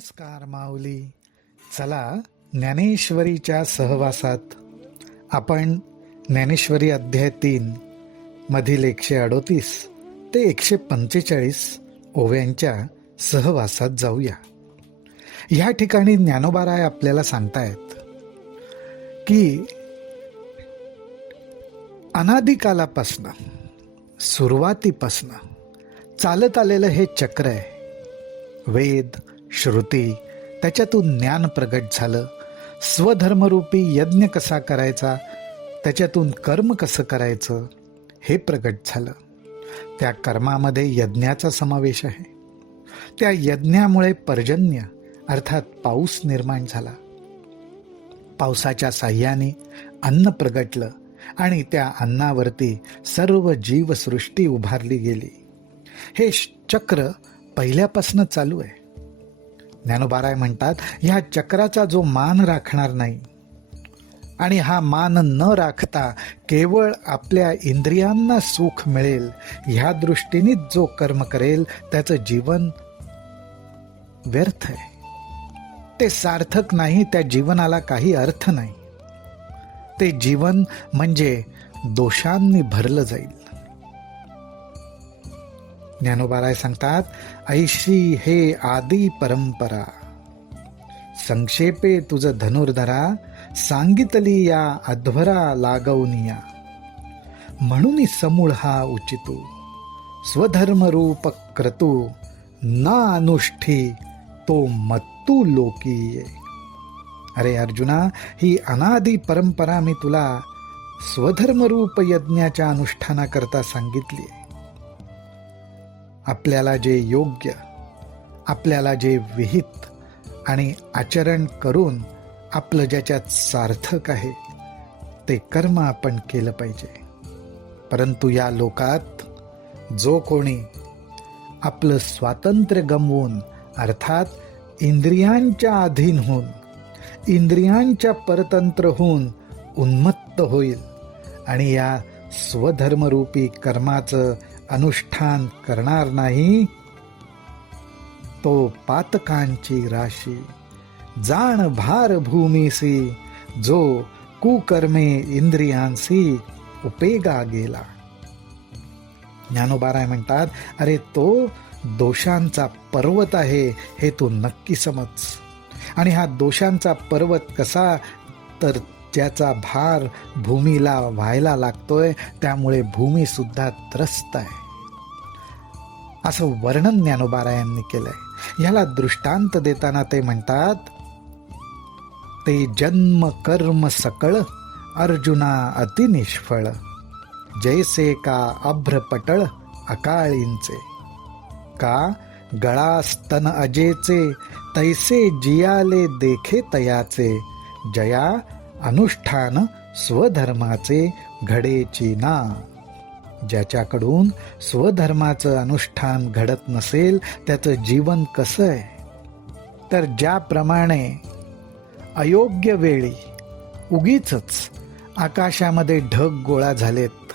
नमस्कार माऊली. चला ज्ञानेश्वरीच्या सहवासात आपण ज्ञानेश्वरी अध्याय 3 मधील 138 ते 145 ओव्यांच्या सहवासात जाऊया. ह्या ठिकाणी ज्ञानोबाराय आपल्याला सांगतायत की अनादिकालापासनं सुरुवातीपासनं चालत आलेलं हे चक्र आहे. वेद श्रुती त्याच्यातून ज्ञान प्रगट झालं. स्वधर्मरूपी यज्ञ कसा करायचा, त्याच्यातून कर्म कसं करायचं हे प्रगट झालं. त्या कर्मामध्ये यज्ञाचा समावेश आहे. त्या यज्ञामुळे पर्जन्य अर्थात पाऊस निर्माण झाला. पावसाच्या साह्याने अन्न प्रगटलं आणि त्या अन्नावरती सर्व जीवसृष्टी उभारली गेली. हे चक्र पहिल्यापासून चालू आहे. ज्ञानोबाराय म्हणतात, ह्या चक्राचा जो मान राखणार नाही आणि हा मान न राखता केवळ आपल्या इंद्रियांना सुख मिळेल ह्या दृष्टीनेच जो कर्म करेल त्याचं जीवन व्यर्थ आहे. ते सार्थक नाही. त्या जीवनाला काही अर्थ नाही. ते जीवन म्हणजे दोषांनी भरलं जाईल. ज्ञानोबाराय सांगतात, ऐशी हे आदी परंपरा संक्षेपे तुझ धनुर्धरा सांगितली या अध्वरा लागवनिया. म्हणून समूळ हा उचितू स्वधर्मरूप क्रतू ना अनुष्ठी तो मत्तू लोकीये. अरे अर्जुना, ही अनादी परंपरा मी तुला स्वधर्मरूप यज्ञाच्या अनुष्ठानाकरता सांगितली. आपल्याला जे योग्य, आपल्याला जे विहित आणि आचरण करून आपलं ज्याच्यात सार्थक आहे ते कर्म आपण केलं पाहिजे. परंतु या लोकात जो कोणी आपलं स्वातंत्र्य गमवून अर्थात इंद्रियांच्या अधीन होऊन इंद्रियांच्या परतंत्र होऊन उन्मत्त होईल आणि या स्वधर्मरूपी कर्माचं अनुष्ठान करणार नाही, तो पातकांची राशी जाण भार भूमीसी जो कुकर्मे इंद्रियांसी उपेगा गेला. ज्ञानोबाराय म्हणतात, अरे तो दोषांचा पर्वत आहे हे तू नक्की समज. आणि हा दोषांचा पर्वत कसा, तर ज्याचा भार भूमीला व्हायला लागतोय त्यामुळे भूमी सुद्धा त्रस्त आहे, असं वर्णन ज्ञानोबारायांनी केलंय. ह्याला दृष्टांत देताना ते म्हणतात, ते जन्म कर्म सकळ अर्जुना अति निष्फळ जैसे का अभ्रपटळ अकाळींचे. का गळा स्तन अजेचे तैसे जियाले देखे तयाचे जया अनुष्ठान स्वधर्माचे घडेची ना. ज्याच्याकडून स्वधर्माचं अनुष्ठान घडत नसेल त्याचं जीवन कसं आहे, तर ज्याप्रमाणे अयोग्य वेळी उगीच आकाशामध्ये ढग गोळा झालेत,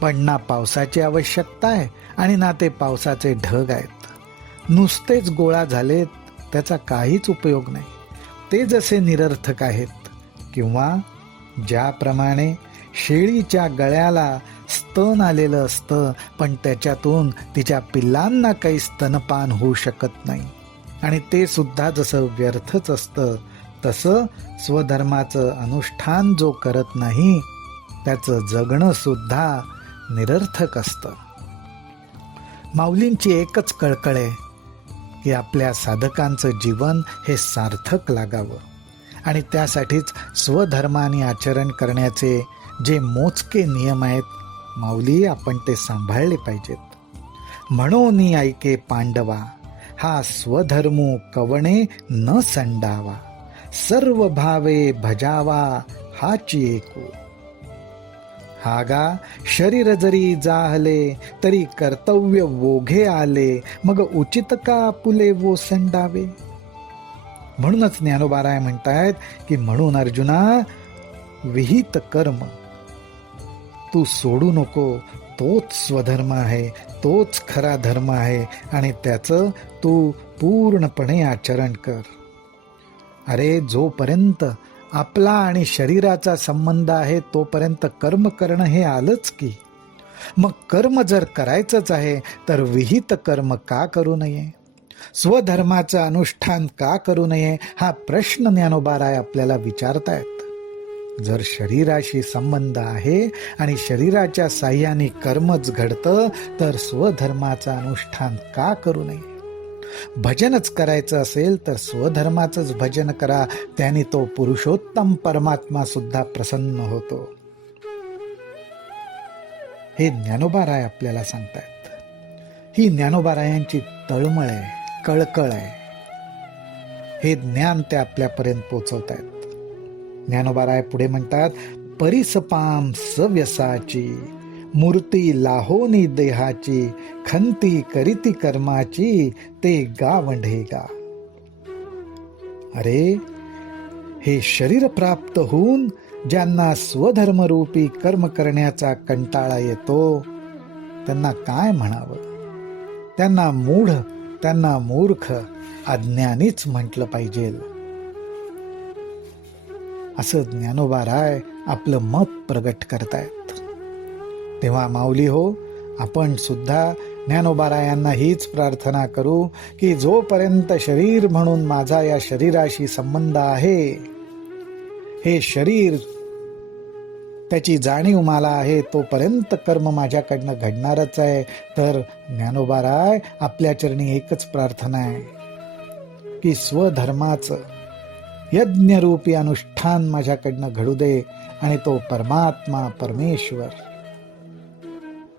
पण ना पावसाची आवश्यकता आहे आणि ना ते पावसाचे ढग आहेत, नुसतेच गोळा झालेत, त्याचा काहीच उपयोग नाही, ते जसे निरर्थक आहेत. किंवा ज्याप्रमाणे शेळीच्या गळ्याला स्तन आलेलं असतं पण त्याच्यातून तिच्या पिल्लांना काही स्तनपान होऊ शकत नाही आणि ते सुद्धा जसं व्यर्थच असतं, तसं स्वधर्माचं अनुष्ठान जो करत नाही त्याचं जगणं सुद्धा निरर्थक असतं. माऊलींची एकच कळकळ आहे की आपल्या साधकांचं जीवन हे सार्थक लागावं आणि त्यासाठीच स्वधर्माने आचरण करण्याचे जे मोजके नियम आहेत माऊली, आपण ते सांभाळले पाहिजेत. म्हणून ऐके पांडवा हा स्वधर्मू कवणे न संडावा सर्व भावे भजावा हाची एकू. हागा शरीर जरी जाहले तरी कर्तव्य वोघे आले मग उचित का पुले वो संडावे. म्हणूनच ज्ञानोबाराय म्हणतायत की म्हणून अर्जुना, विहित कर्म तू सोडू नको. तोच स्वधर्म आहे, तोच खरा धर्म आहे आणि त्याचं तू पूर्णपणे आचरण कर. अरे, जोपर्यंत आपला आणि शरीराचा संबंध आहे तोपर्यंत कर्म करणं हे आलंच की. मग कर्म जर करायचंच आहे तर विहित कर्म का करू नये? स्वधर्माचं अनुष्ठान का करू नये हा प्रश्न ज्ञानोबाराय आपल्याला विचारतायत. जर शरीराशी संबंध आहे आणि शरीराच्या साह्याने कर्मच घडतं तर स्वधर्माचं अनुष्ठान का करू नये? भजनच करायचं असेल तर स्वधर्माचंच भजन करा, त्याने तो पुरुषोत्तम परमात्मा सुद्धा प्रसन्न होतो. हे ज्ञानोबाराय आपल्याला सांगतायत. ही ज्ञानोबारायांची तळमळ आहे, कळकळ आहे. हे ज्ञान ते आपल्यापर्यंत पोचवतायत. ज्ञानोबाराय पुढे म्हणतात, परिसपाम सव्यसाची मूर्ती लाहोनी देहाची खंती करीती कर्माची ते गावंढे गा. अरे, हे शरीर प्राप्त होऊन ज्यांना स्वधर्मरूपी कर्म करण्याचा कंटाळा येतो त्यांना काय म्हणावं? त्यांना मूढ, त्यांना मूर्ख, अज्ञानीच म्हटलं पाहिजे. असं ज्ञानोबाराय आपलं मत प्रगट करतायत. तेव्हा माऊली हो, आपण सुद्धा ज्ञानोबारायांना हीच प्रार्थना करू की जोपर्यंत शरीर म्हणून माझा या शरीराशी संबंध आहे, हे शरीर त्याची जाणीव मला आहे, तोपर्यंत कर्म माझ्याकडनं घडणारच आहे. तर ज्ञानोबाराय आपल्या चरणी एकच प्रार्थना आहे की स्वधर्माचं यज्ञरूपी अनुष्ठान माझ्याकडनं घडू दे आणि तो परमात्मा परमेश्वर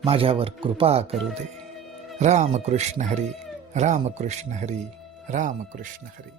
माझ्यावर कृपा करू दे. रामकृष्ण हरी, रामकृष्ण हरी, रामकृष्ण हरी.